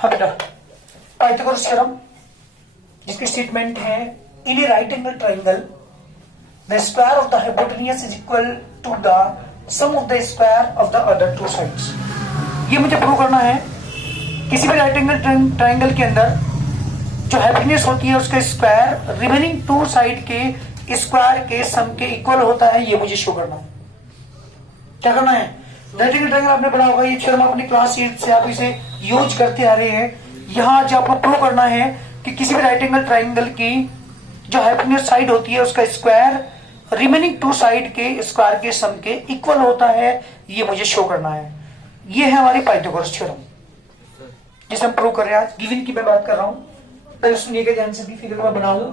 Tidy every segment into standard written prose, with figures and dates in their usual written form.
हाँ बेटा, Pythagoras theorem जिसकी स्टेटमेंट है in a right angle triangle the square of the hypotenuse is equal to the sum of the square of the other two sides. ये मुझे prove करना है किसी भी राइट एंगल ट्राइंगल के अंदर जो हाइपोटेन्यूज होती है उसका स्क्वायर रिमेनिंग टू साइड के स्क्वायर के सम के इक्वल होता है, ये मुझे शो करना है। क्या करना है? राइट एंगल ट्राइंगल आपने पढ़ा होगा, ये थ्योरम अपनी क्लास 8 से आप इसे यूज करते आ रहे हैं। यहाँ जो आपको प्रूव करना है कि किसी भी राइट एंगल ट्राइंगल की जो हाइपोटेन्यूज साइड होती है उसका स्क्वायर रिमेनिंग टू साइड के स्क्वायर के सम के इक्वल होता है, ये मुझे शो करना है। ये है हमारी पाइथागोरस थ्योरम जिसे हम प्रूव कर रहे हैं आज। गिवन की मैं बात कर रहा हूं, तो सुनिएगा ध्यान से भी। फिगर में बनाऊं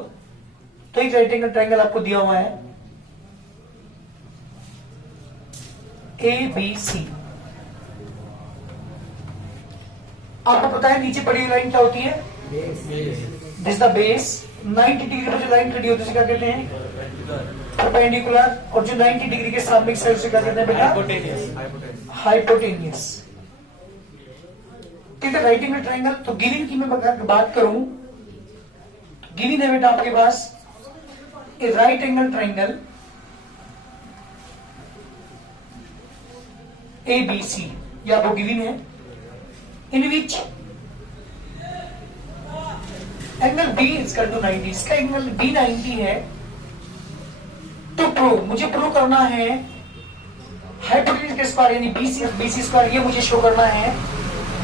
तो एक राइट एंगल ट्राइंगल आपको दिया हुआ है ABC। आपको पता है नीचे बड़ी लाइन क्या होती है? This the base. 90 डिग्री पर जो लाइन खड़ी होती है क्या कहते हैं? परपेंडिकुलर। और जो 90 डिग्री के सामने की साइड से क्या कहते हैं बेटा? हाइपोटेन्यूज। ठीक है, राइट एंगल ट्राइंगल। तो गिवन की मैं बात करूं, गिवन है बेटा आपके पास a right angle triangle ABC, ये आपको गिवन है, in which angle B is equal to 90। इसका एंगल B 90 है। तो प्रूव, मुझे प्रूव करना है हाइपोटेन्यूज के स्क्वायर यानी BC स्क्वायर, ये मुझे शो करना है।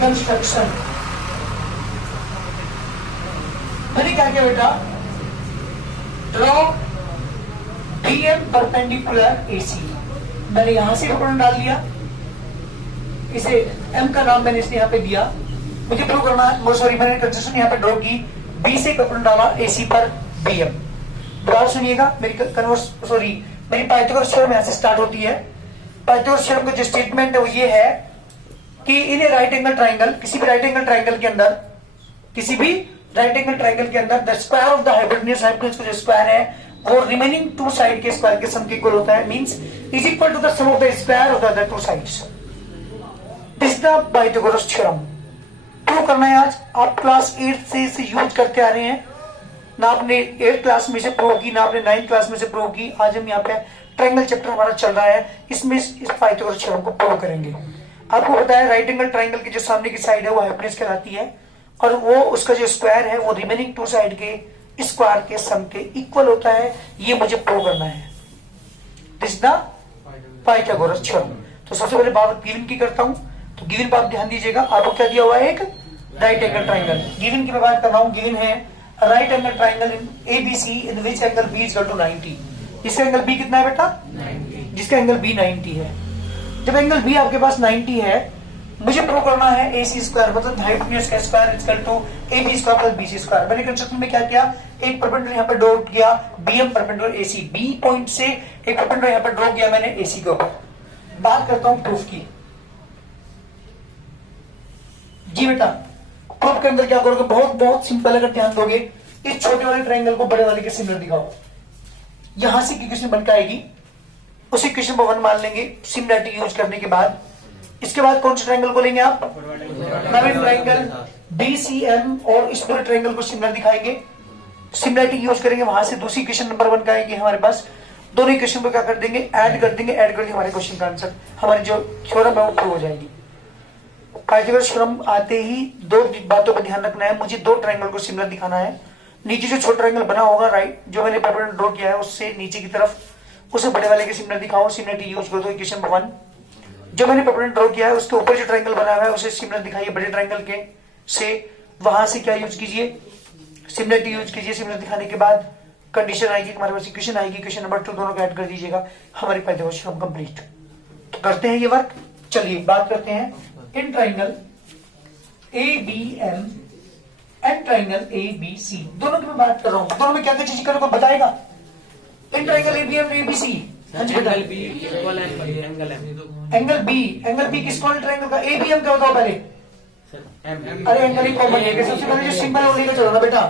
कंस्ट्रक्शन मैंने क्या किया बेटा? Draw BM perpendicular AC। मैंने यहां से परपेंडिकुलर डाल दिया, इसे M का नाम मैंने इसने यहाँ पे दिया। मुझे प्रूव करना है, सॉरी मैंने कंस्ट्रक्शन यहाँ पे ड्रॉ की, B से परपेंडिकुलर डाला AC पर BM। दोबारा सुनिएगा, मेरी पाइथागोरस थ्योरम यहाँ से स्टार्ट होती है। पाइथागोरस थ्योरम का जो स्टेटमेंट है वो ये है कि इन ए राइट एंगल ट्राइंगल, किसी भी राइट एंगल ट्राइंगल के अंदर, किसी भी राइट एंगल ट्राइंगल के अंदर the square of the hypotenuse, hypotenuse का जो स्क्वायर है वो रिमेनिंग टू साइड के स्क्वायर के सम के इक्वल होता है, means is equal to the sum of the square of the other two sides. This the Pythagoras theorem prove करना है आज। आप क्लास 8 से इसे यूज करते आ रहे हैं, ना आपने 8th क्लास में से प्रूव की, ना आपने 9th क्लास में से प्रूव की। आज हम यहाँ पे ट्राइंगल चैप्टर हमारा चल रहा है, इसमें इस पाइथागोरस थ्योरम को प्रूव करेंगे। आपको पता है राइट एंगल ट्राइंगल की जो सामने की साइड है वो हाइपोटेन्यूज कहलाती है, और वो उसका जो स्क्वायर है वो रिमेनिंग टू साइड के स्क्वायर के सम के इक्वल होता है, ये मुझे प्रूव करना है। This the Pythagoras theorem. तो सबसे पहले बात गिवन की करता हूं। तो गिवन पर आप ध्यान दीजिएगा, आपको क्या दिया हुआ है? एक राइट एंगल ट्राइंगल। गिवन की मैं बात कर रहा हूं, गिवन है right angle triangle in ABC in which angle B is equal to 90। इसका एंगल B कितना है बेटा? 90। जिसका एंगल B 90 है। जब एंगल B आपके पास 90 है, मुझे प्रूव करना है AC स्क्वायर मतलब हाइपोटेन्यूज का square is equal to AB square plus BC square. मैंने कंस्ट्रक्शन में क्या किया? एक परपेंडिकुलर यहाँ पे ड्रॉ किया, BM perpendicular AC। B point से एक परपेंडिकुलर यहाँ पे ड्रॉ किया मैंने AC के ऊपर। बात करता हूं प्रूफ की। जी बेटा, प्रूफ के अंदर क्या करोगे? बहुत बहुत सिंपल, अगर ध्यान दोगे। इस छोटे वाले ट्राइंगल को बड़े वाले के सिमिलर दिखाओ। यहां से इक्वेशन बन के आएगी, उस इक्वेशन को 1 मान लेंगे सिमिलरिटी यूज करने के बाद। इसके बाद कौन से ट्राइंगल को लेंगे आप? नवीन ट्राइंगल BCM, और इस पूरे ट्राइंगल को सिमिलर दिखाएंगे, सिमिलरिटी यूज करेंगे। वहां से दूसरी इक्वेशन नंबर 1 का आएगी हमारे पास। दोनों इक्वेशन को क्या कर देंगे? ऐड कर देंगे। ऐड करके हमारे क्वेश्चन का आंसर, हमारी जो थ्योरम है वो प्रूव हो जाएगी। पाइथागोरस थ्योरम आते ही दो बातों पर ध्यान रखना है। मुझे दो ट्राइंगल को सिमिलर दिखाना है। नीचे जो छोटा ट्राइंगल बना होगा राइट, जो मैंने पेपर में ड्रॉ किया है, उससे नीचे की तरफ उसे बड़े वाले के सिमिलर दिखाओ। सिमिलरिटी यूज कर दो इक्वेशन नंबर 1। जो मैंने पेपर में ड्रॉ किया है उसके ऊपर जो ट्राइंगल बना हुआ है उसे सिमिलर दिखाइए बड़े ट्राइंगल के से। वहां से क्या यूज कीजिए? सिमिलरिटी यूज कीजिए। सिमिलर दिखाने के बाद कंडीशन आएगी, हमारे पास इक्वेशन आएगी। इक्वेशन नंबर 2 दोनों को ऐड कर दीजिएगा, हमारी पाइथागोरस थ्योरम कंप्लीट। तो करते हैं ये वर्क। चलिए बात करते हैं in triangle ABM and triangle ABC, दोनों की मैं बात कर रहा हूं। दोनों में क्या क्या चीज करोगे बताएगा? In triangle ABM ABC, angle B equal angle M। Angle B किस कौन ट्राइंगल का? ABM क्या होता है पहले? अरे एंगल ही कॉमन है, सबसे पहले जो सिंबल है वो लेकर चलो ना बेटा।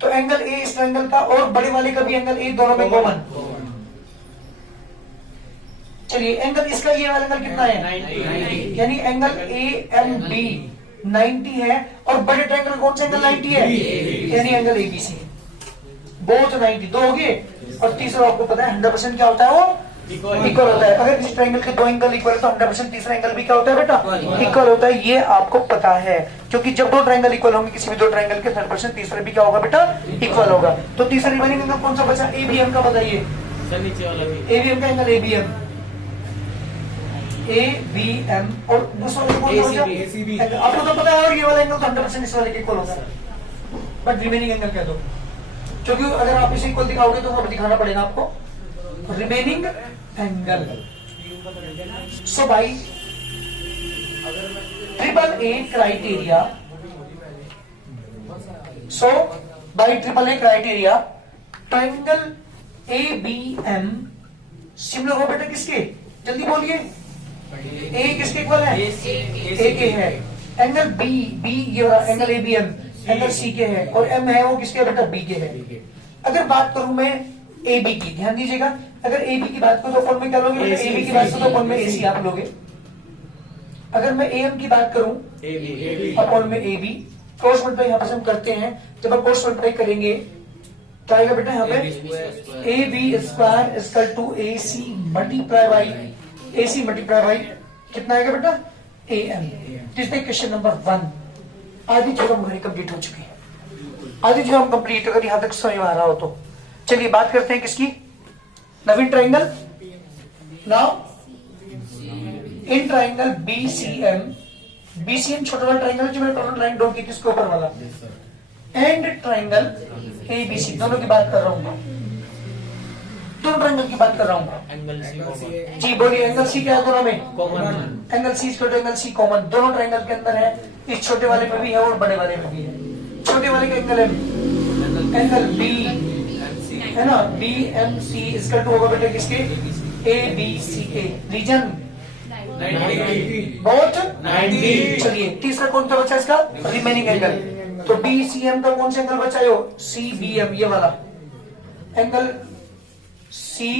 तो एंगल A इस ट्राइंगल का और बड़े वाले का भी एंगल A, दोनों में कॉमन। चलिए एंगल इसका ये वाला एंगल कितना है? 90। यानी एंगल AMB 90 है, और बड़े ट्रायंगल कौन सा एंगल 90 है, यानी एंगल एबीसी, बोथ 90, दो हो गए। और तीसरा आपको पता है 100% क्या होता है, वो इक्वल होता है। अगर किसी ट्रायंगल के दो एंगल इक्वल है तो 100% तीसरा एंगल भी क्या होता है बेटा, इक्वल होता है। ये आपको पता है, क्योंकि जब दो ट्रायंगल इक्वल होंगे किसी भी दो ट्रायंगल के 100% तीसरा भी क्या होगा बेटा, इक्वल होगा। तो तीसरा रिमेनिंग एंगल कौन सा बचा, एबीएम का बताइए, एबीएम का एंगल एबीएम, एबीएम, और दूसरा कौन सा बचा, आपको तो पता है। और ये वाला एंगल तो 100% इस वाले के इक्वल होता है, बट रिमेनिंग एंगल कह दो, क्योंकि अगर आप इसे इक्वल दिखाओगे तो वो दिखाना पड़ेगा आपको remaining angle. So by triple A criteria, so by triple A criteria triangle A B M similar हो बेटा किसके, जल्दी बोलिए, ए किसके इक्वल है, ए के है। एंगल बी, बी ये वाला angle A B M angle C के है, और एम है वो किसके बेटा, बी के है। अगर बात करूं मैं ए बी की, ध्यान दीजिएगा, अगर ए बी की बात करूं तो अपन में क्या लोगे, ए बी की बात करूं तो अपन में ए सी आप लोगे। अगर मैं ए एम की बात करूं अपन में ए बी, क्रॉस मल्टीप्लाई यहाँ पर हम करते हैं, जब आप क्रॉस मल्टीप्लाई करेंगे क्या आएगा बेटा यहाँ पे, A B square equal to A C multiply by A C multiply by कितना आएगा बेटा, ए एम। क्वेश्चन नंबर 1, आधी थ्योरम हमारी कंप्लीट हो चुकी है, आधी थ्योरम कंप्लीट, अगर यहां तक समझ में आ रहा हो तो। चलिए बात करते हैं किसकी, नवीन triangle. Now in triangle BCM, BCM छोटा वाला ट्रायंगल जो मैंने टोटल लाइन ड्रॉ की थी उसके ऊपर वाला, एंड ट्रायंगल एबीसी, दोनों की बात कर रहा हूं, दोनों ट्रायंगल की बात कर रहा हूं। जी बोलिए, एंगल सी क्या है दोनों में, कॉमन, एंगल सी छोटे एंगल सी कॉमन दोनों ट्रायंगल के अंदर है, इस छोटे वाले में भी है और बड़े वाले में भी है। छोटे वाले का एंगल है एंगल बी है ना, बी एम सी इसका टू होगा बेटा किसके, ए बी सी के, रीजन बहुत 90। चलिए तीसरा कौन सा बचा इसका, रिमेनिंग एंगल, तो बी सी एम का कौन सा एंगल बचा है, सी बी एम, ये वाला एंगल सी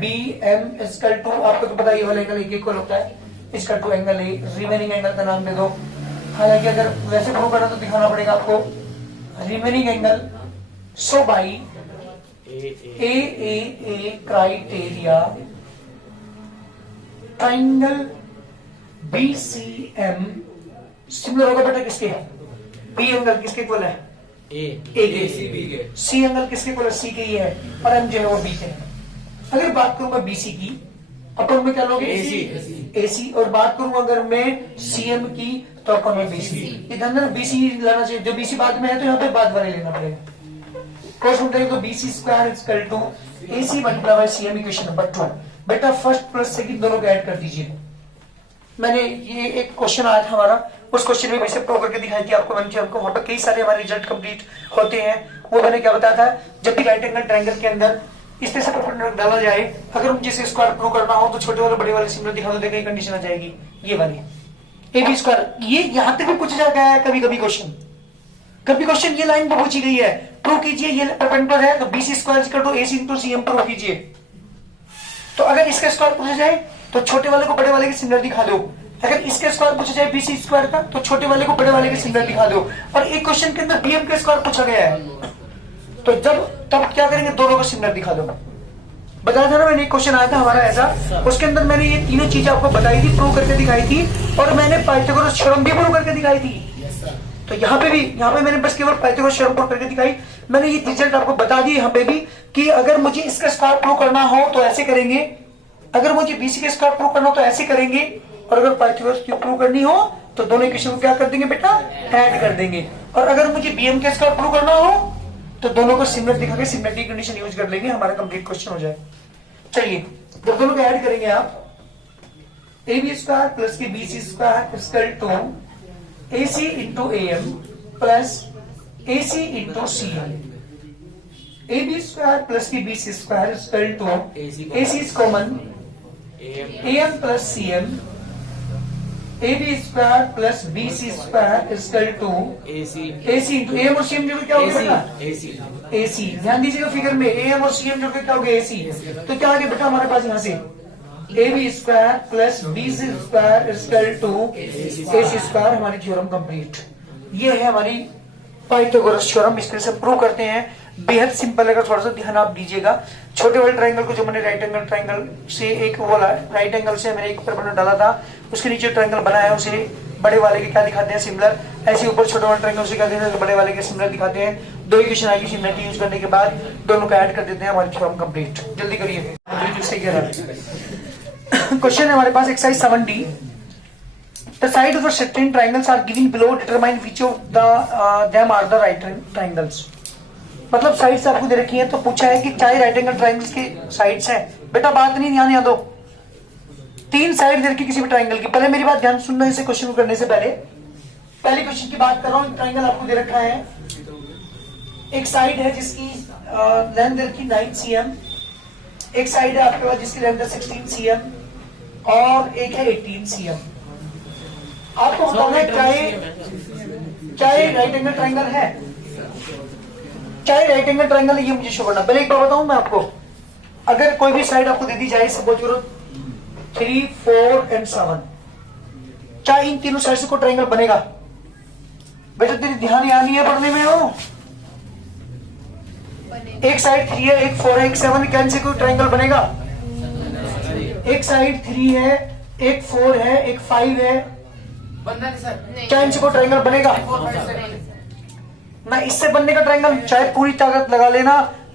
बी एम इसका टू, आपको तो पता है ये वाला एंगल एक इक्वल होता है, इसका two angle A, remaining angle का नाम दे दो। हालांकि अगर वैसे प्रूव करना तो दिखाना पड़ेगा आपको remaining angle. So by A criteria triangle BCM similar होगा बेटा किसके, बी एंगल किसके इक्वल है, ए के, सी एंगल किसके इक्वल है, सी के ही है, और एम जो है वो बी के है। अगर बात करूंगा बीसी की, अपन में क्या लोगे, एसी, और बात करूंगा अगर मैं सीएम की तो अपन में बीसी, इधर बीसी लेना चाहिए, जो बीसी बाद में है तो यहाँ पे बाद वाले लेना पड़ेगा। क्रॉस मल्टीप्लाई तो BC square equal to AC multiply by CM, equation number 2। बेटा फर्स्ट प्लस सेकंड दोनों को ऐड कर दीजिए। मैंने ये एक क्वेश्चन आया था हमारा, उस क्वेश्चन में वैसे प्रूव करके दिखाई थी आपको, मैंने हमको वहां पर कई सारे हमारे रिजल्ट कंप्लीट होते हैं। वो मैंने क्या बताया था, जब भी राइट एंगल ट्रायंगल के अंदर इस तरह से परपेंडिकुलर डाला जाए, अगर मुझे इसे स्क्वायर प्रूव करना हो तो छोटे वाले बड़े वाले सिमिलर दिखा दो, देखो ये कंडीशन आ जाएगी, ये वाली ए बी स्क्वायर। ये यहां तक भी पूछा जाता है कभी कभी क्वेश्चन, कभी क्वेश्चन ये लाइन पर पूछी गई है, प्रूव कीजिए ये परपेंडिकुलर है तो BC square equal to AC into CM prove कीजिए। तो अगर इसका स्क्वायर पूछा जाए तो छोटे वाले को बड़े वाले के सिमिलर दिखा दो, अगर इसके स्क्वायर पूछा जाए बीसी स्क्वायर का तो छोटे वाले को बड़े वाले के सिमिलर दिखा दो। और एक क्वेश्चन के अंदर बीएम का स्क्वायर पूछा गया है, तो जब तब क्या करेंगे, दोनों को सिमिलर दिखा दो। बताया था ना मैंने, एक क्वेश्चन आया था हमारा ऐसा, उसके अंदर मैंने ये तीनों चीजें आपको बताई थी, प्रूव करके दिखाई थी, और मैंने पाइथागोरस थ्योरम भी प्रूव करके दिखाई थी। तो यहाँ पे मैंने बस केवल पाइथागोरस थ्योरम प्रूव करके दिखाई, मैंने ये रिजल्ट आपको बता दिए यहाँ पे भी कि अगर मुझे इसका स्क्वायर प्रूव करना हो तो ऐसे करेंगे, अगर मुझे बीसी का स्क्वायर प्रूव करना हो तो ऐसे करेंगे, और अगर पाइथागोरस की प्रूव करनी हो तो दोनों इक्वेशन को क्या कर देंगे बेटा, ऐड कर देंगे। और अगर मुझे बीएम का स्क्वायर प्रूव करना हो तो दोनों को सिमिलर दिखा के सिमिलरिटी कंडीशन यूज कर लेंगे, हमारा कंप्लीट क्वेश्चन हो जाए। चलिए जब दोनों को ऐड करेंगे आप, ए बी स्क्वायर प्लस के B C square equal to A C into A M plus A C into C M, A B square plus के B C square equal to A C is common A M plus C M, A B square plus B C square equal to A C into A M और C M जो क्या होगा बेटा, ए सी। ध्यान दीजिएगा figure में ए M और C M जो क्या हो गया, ए सी। तो क्या आ गया बेटा हमारे पास यहाँ से A B square plus B C square equal to A C square, हमारी थ्योरम कंप्लीट। ये है हमारी पाइथागोरस थ्योरम। इस तरह से प्रूव करते हैं, बेहद सिंपल है, थोड़ा सा ध्यान आप दीजिएगा। छोटे वाले ट्रायंगल को जो मैंने राइट एंगल ट्रायंगल से एक बोला, राइट एंगल से मैंने एक परपेंडिकुलर डाला था, उसके नीचे ट्रायंगल बनाया है, उसे बड़े वाले के क्या दिखाते हैं, सिमिलर। ऐसे ऊपर छोटे वाले ट्रायंगल से क्या दिखाते हैं, बड़े वाले के सिमिलर दिखाते हैं। दो इक्वेशन आएगी सिमिलरिटी यूज करने के बाद, दोनों को ऐड कर देते हैं, हमारी थ्योरम कंप्लीट। जल्दी करिए, क्वेश्चन है हमारे पास exercise 7D। The sides of the certain triangles are given below. Determine which of them are the right triangles. मतलब साइड्स आपको दे रखी है, तो पूछा है कि चाहे राइट एंगल ट्रायंगल्स की साइड्स हैं। बेटा बात नहीं ध्यान याद दो, 3 साइड दे रखी किसी भी ट्रायंगल की। पहले मेरी बात ध्यान सुनना, इसे क्वेश्चन को करने से पहले क्वेश्चन की बात कर रहा हूँ। ट्रायंगल आपको दे रखा है, एक साइड है जिसकी लेंथ दे रखी 9 cm, एक साइड है आपके पास जिसकी लेंथ है 16 cm और एक है 18 cm। आपको बताना है चाहे राइट एंगल ट्रायंगल है, चाहे राइट एंगल ट्रायंगल है, ये मुझे शो करना। पहले एक बार बताऊं मैं आपको, अगर कोई भी साइड आपको दे दी जाए, सपोज करो 3, 4 एंड 7, चाहे इन तीनों साइड से कोई ट्रायंगल बनेगा। बेटा तेरी ध्यान यहाँ नहीं है पढ़ने में हो। एक साइड 3 है, एक 4 है, एक 7 है, क्या इनसे कोई ट्रायंगल बनेगा? एक साइड 3 है, एक 4 है, एक 5 है, क्या इनसे कोई ट्रायंगल बनेगा? ना इससे बनने का ट्रायंगल, चाहे पूरी ताकत लगा लेना,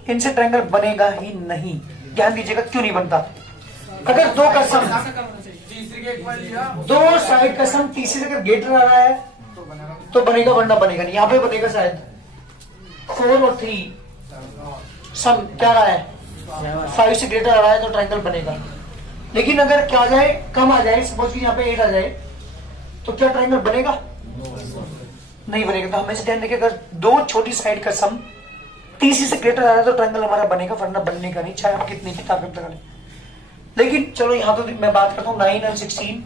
इनसे ट्रायंगल बनेगा ही नहीं। ध्यान दीजिएगा क्यों नहीं बनता। अगर दो का सम, दो साइड का सम तीसरी से अगर ग्रेटर आ रहा है तो बनेगा, वरना बनेगा नहीं। यहाँ पे बनेगा शायद 4 और 3 सम क्या रहा है, 5 से ग्रेटर आ रहा है तो ट्रायंगल बनेगा। लेकिन अगर क्या आ जाए, कम आ जाए, सपोज कि यहाँ पे 8 आ जाए, तो क्या ट्रायंगल बनेगा? नहीं बनेगा। तो हमेशा ध्यान रखिए, अगर दो छोटी साइड का सम तीसरी से ग्रेटर आ रहा है तो ट्रायंगल हमारा बनेगा, वरना बनने का नहीं, चाहे आप कितनी भी ताकत लगा लें। लेकिन चलो यहाँ तो मैं बात करता हूँ 9 और 16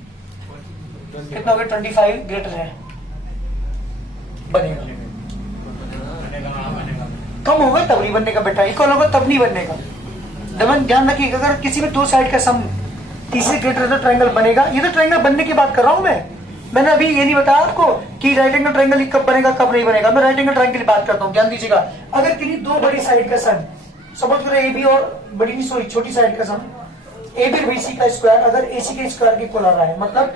कितना हो गया, 25 ग्रेटर है, बनेगा। कम होगा तब नहीं बनने का बेटा, इक्वल होगा तब नहीं बनने का। दमन ध्यान रखिएगा, अगर किसी में दो साइड का सम तीसरे ग्रेटर है तो ट्रायंगल बनेगा। ये तो ट्रायंगल बनने की बात कर रहा हूं मैंने अभी ये नहीं बताया आपको कि राइट एंगल ट्रायंगल कब बनेगा कब नहीं बनेगा। मैं राइट एंगल ट्रायंगल की बात करता हूँ, ध्यान दीजिएगा। अगर किसी दो बड़ी साइड का सम, सपोज करो AB और बड़ी नहीं सॉरी छोटी साइड का सम AB और BC का स्क्वायर अगर AC के स्क्वायर के इक्वल आ रहा है, मतलब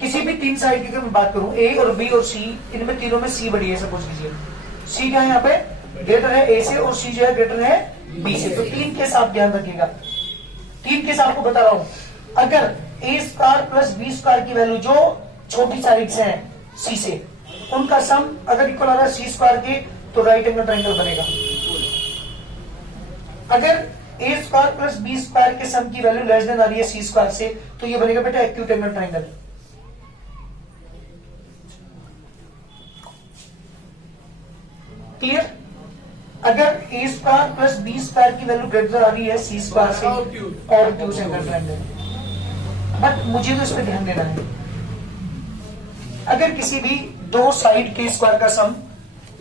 किसी भी 3 साइड की अगर मैं बात करूं A और B और C, इनमें तीनों में C बड़ी है, सपोज कीजिए C क्या है यहाँ पे ग्रेटर है A से और C जो है ग्रेटर है B से। तो 3 केस आप ध्यान रखिएगा, 3 केस आपको बता रहा हूं। अगर A square plus B square की वैल्यू जो छोटी साइड्स हैं C से, उनका सम अगर इक्वल आ रहा है C स्क्वायर के, तो राइट एंगल ट्रायंगल बनेगा। अगर A square plus B square के सम की वैल्यू लेस देन आ रही है C स्क्वायर से, तो ये बनेगा बेटा एक्यूट एंगल ट्रायंगल। क्लियर? अगर A square plus B square की वैल्यू ग्रेटर आ रही है C स्क्वायर से, ऑब्ट्यूज एंगल ट्रायंगल। बट मुझे तो इस पर ध्यान देना है, अगर किसी भी दो साइड के स्क्वायर का सम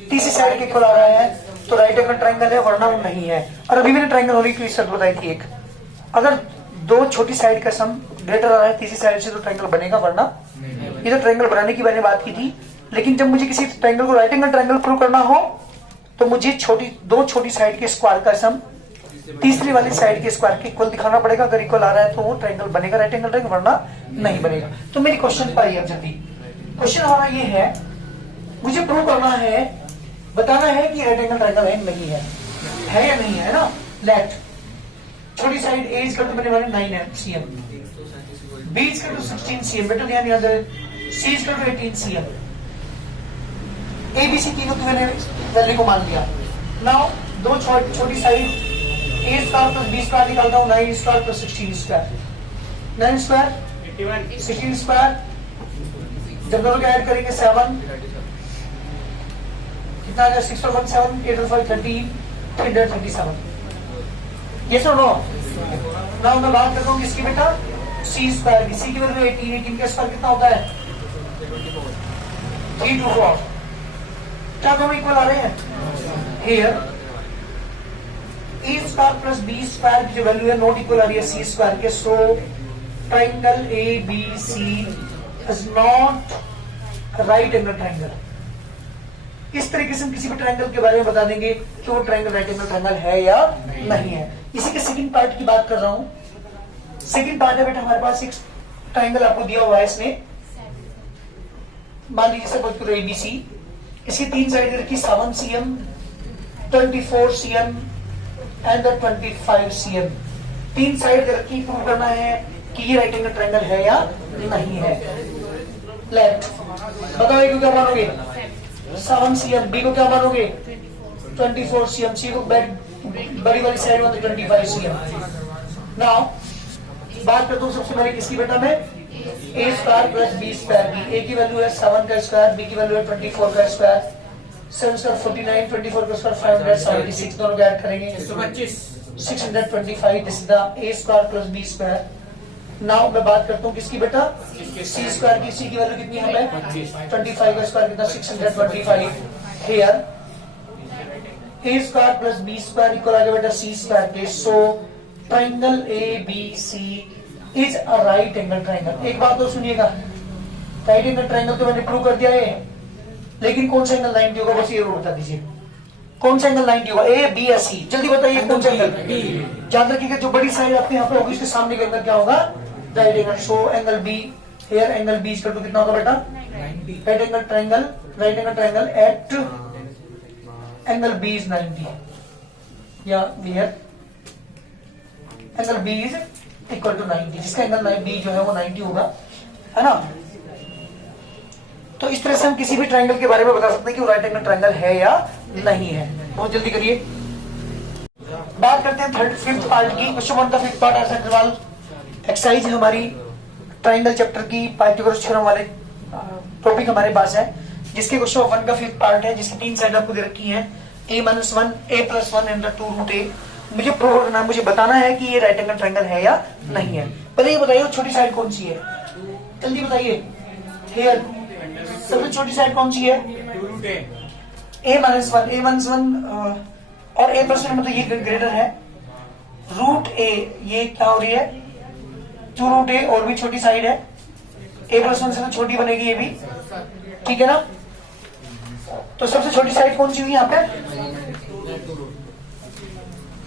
तीसरी साइड के इक्वल आ रहा है तो राइट एंगल ट्रायंगल है, वरना वो नहीं है। और अभी मैंने ट्रायंगल होने की शर्त बताई थी एक, अगर दो छोटी साइड का सम ग्रेटर आ रहा है तीसरी साइड से तो ट्रायंगल बनेगा, वरना ये तो ट्रायंगल बनाने की मैंने बात की थी। लेकिन जब मुझे किसी ट्रायंगल को राइट एंगल ट्रायंगल प्रूव करना हो तो मुझे दो छोटी साइड के स्क्वायर का सम तीसरी वाली साइड के स्क्वायर के इक्वल दिखाना पड़ेगा। अगर इक्वल आ रहा है तो वो ट्रायंगल बनेगा, राइट एंगल ट्रायंगल, वरना नहीं बनेगा। तो मेरी क्वेश्चन पर आइए अब जल्दी। क्वेश्चन हमारा ये है, मुझे प्रूव करना है, बताना है कि राइट एंगल ट्रायंगल है नहीं है या नहीं है ना। लेट छोटी side A is equal to बने वाले 9 cm, B is equal to 16 cm, बेटा ध्यान याद है, C is equal to 18 cm। ABC तीनों की मैंने वैल्यू को मान लिया। नाउ दो छोटी side A square plus B square निकालता हूँ, 9 square plus 16 square, 9 square 16 square, जब दोनों को ऐड करेंगे 7 कितना आ जाए, 6 और 1 7, 8 और 5 13, 337। ये सुनो ना, मैं बात करता हूँ किसकी बेटा, C स्क्वायर की। C की वैल्यू 18, 18 का स्क्वायर कितना होता है 324। क्या दोनों इक्वल आ रहे हैं? Here A square plus B square की जो वैल्यू है नॉट इक्वल आ रही है सी स्क्वायर के, so triangle A B C is not right angle triangle. इस तरीके से हम किसी भी ट्राइंगल के बारे में बता देंगे कि वो ट्राइंगल राइट एंगल ट्राइंगल है या नहीं है। इसी के सेकंड पार्ट की बात कर रहा हूं। सेकंड पार्ट है बेटा हमारे पास एक ट्राइंगल आपको दिया हुआ है, इसमें मान लीजिए सपोज करो एबीसी, इसकी तीन साइड रखी 7 cm, 24 cm एंड 25 cm। तीन साइड रखी, प्रूव करना है कि ये राइट एंगल ट्राइंगल है या नहीं है। लेफ्ट बताओ, ए को क्या मानोगे 7 cm, बी को क्या मानोगे 24 cm, सी को बड़ी वाली साइड में 25 cm। नाउ बात करता हूँ सबसे पहले किसकी बेटा में, ए स्क्वायर प्लस बी स्क्वायर की। ए की वैल्यू है 7 का स्क्वायर, बी की वैल्यू है 24 का स्क्वायर, 7 स्क्वायर 49, 24 का स्क्वायर 576, दोनों को ऐड करेंगे 625। This is the A square plus B square. Now मैं बात करता हूँ किसकी बेटा, सी स्क्वायर की। सी की वैल्यू कितनी है हमें 25 का स्क्वायर कितना 625। Here A square plus B square equal आ गया बेटा सी स्क्वायर के, so triangle A B C is a right angle triangle. एक बात तो सुनिएगा, राइट एंगल ट्राइंगल तो मैंने प्रूव कर दिया है, लेकिन कौन सा एंगल 90 होगा बस ये बता दीजिए, कौन सा एंगल 90 होगा, ए बी या सी, जल्दी बताइए कौन सा एंगल। याद रखिएगा जो बड़ी साइड आपके यहाँ पे होगी उसके सामने के एंगल क्या होगा, right angle. So angle B, here angle B equal to कितना होगा बेटा, right angle triangle, right angle triangle at angle B is 90, या here angle B is equal to 90, जिसका एंगल बी जो है वो 90 होगा, है ना। तो इस तरह से हम किसी भी ट्राइंगल के बारे में बता सकते हैं कि वो राइट एंगल ट्राइंगल है या नहीं है। बहुत जल्दी करिए। बात करते हैं थर्ड फिफ्थ पार्ट की। क्वेश्चन 1 का फिफ्थ पार्ट ऐसा सवाल एक्सरसाइज हमारी ट्राइंगल चैप्टर की पाइथागोरस थ्योरम वाले टॉपिक हमारे पास है, जिसके क्वेश्चन 1 का फिफ्थ पार्ट है, जिसकी तीन साइड आपको दे रखी है a-1, a+1 and 2 root a। मुझे प्रूव करना, मुझे बताना है कि ये राइट एंगल ट्राइंगल है या नहीं है। पहले ये बताइए छोटी साइड कौन सी है, जल्दी बताइए। हियर सबसे छोटी साइड कौन सी है, a-1 और a+1 मतलब ये ग्रेटर है, रूट a ये क्या हो रही है 2 रूट a, और भी छोटी साइड है, a+1 से तो छोटी बनेगी ये भी, ठीक है ना। तो सबसे छोटी साइड कौन सी हुई यहाँ पे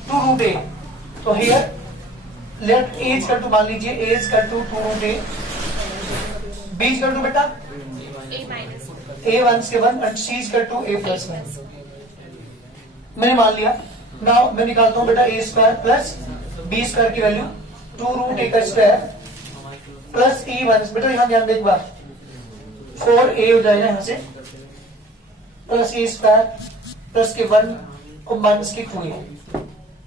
2 रूट a। तो here let a is equal to, मान लीजिए a is equal to 2 root a, b is equal to बेटा a-1 से 1 and c is equal to a+1। मैंने मान लिया। नाउ मैं निकालता हूं बेटा a square plus b square की वैल्यू 2 रूट a का स्क्वायर प्लस e1, बेटा यहां ध्यान दे एक बार, 4a हो जाएगा यहां से, प्लस a स्क्वायर प्लस के 1 और माइनस के 2a, ये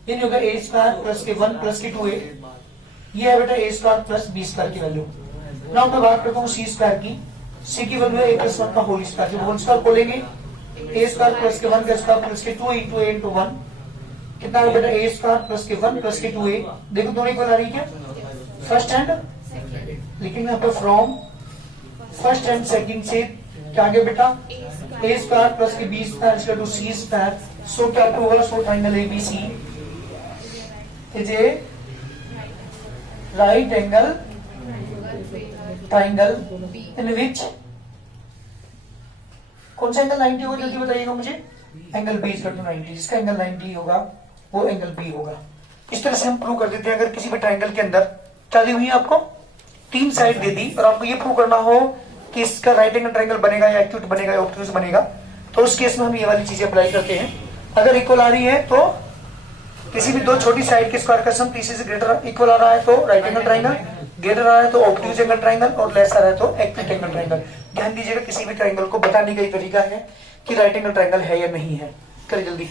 नहीं होगा a स्क्वायर प्लस के 1 प्लस के 2a, ये है बेटा a square plus b square की वैल्यू। नाउ मैं बात करता हूँ c स्क्वायर की। c की वैल्यू है a+1 का होल स्क्वायर, जब होल स्क्वायर खोलेंगे a स्क्वायर प्लस के 1 का स्क्वायर प्लस के 2 इंटू a इंटू 1, कितना है बेटा a स्क्वायर प्लस के 1 प्लस के 2a। देखो दोनों इक्वल आ रही है, फर्स्ट एंड, लेकिन यहाँ पर फ्रॉम फर्स्ट एंड सेकंड से क्या आ गया बेटा a स्क्वायर प्लस के b square equal to c square. So क्या आपको होगा, so triangle ABC is a right angle triangle in which, कौन सा एंगल 90 होगा जल्दी बताइएगा मुझे, एंगल B इक्वल टू 90, जिसका एंगल 90 होगा वो एंगल B होगा। इस तरह से हम प्रूव कर देते हैं। अगर किसी भी ट्रायंगल के अंदर क्या दी हुई है, आपको तीन साइड दे दी और आपको ये प्रूव करना हो कि इसका राइट एंगल ट्रायंगल बनेगा या एक्यूट बनेगा या ऑब्टयूज बनेगा, तो उस केस में हम ये वाली चीजें अप्लाई करते हैं। अगर इक्वल आ रही है तो किसी भी दो छोटी साइड के स्क्वायर का सम तीसरे से ग्रेटर इक्वल आ रहा है तो राइट एंगल ट्रायंगल, ग्रेटर आ रहा है तो ऑब्टयूज एंगल ट्रायंगल, और लेस आ रहा है तो एक्यूट एंगल ट्रायंगल। ध्यान दीजिएगा, किसी भी ट्रायंगल को बताने का ही तरीका है कि राइट एंगल ट्रायंगल है या नहीं है। करिए जल्दी।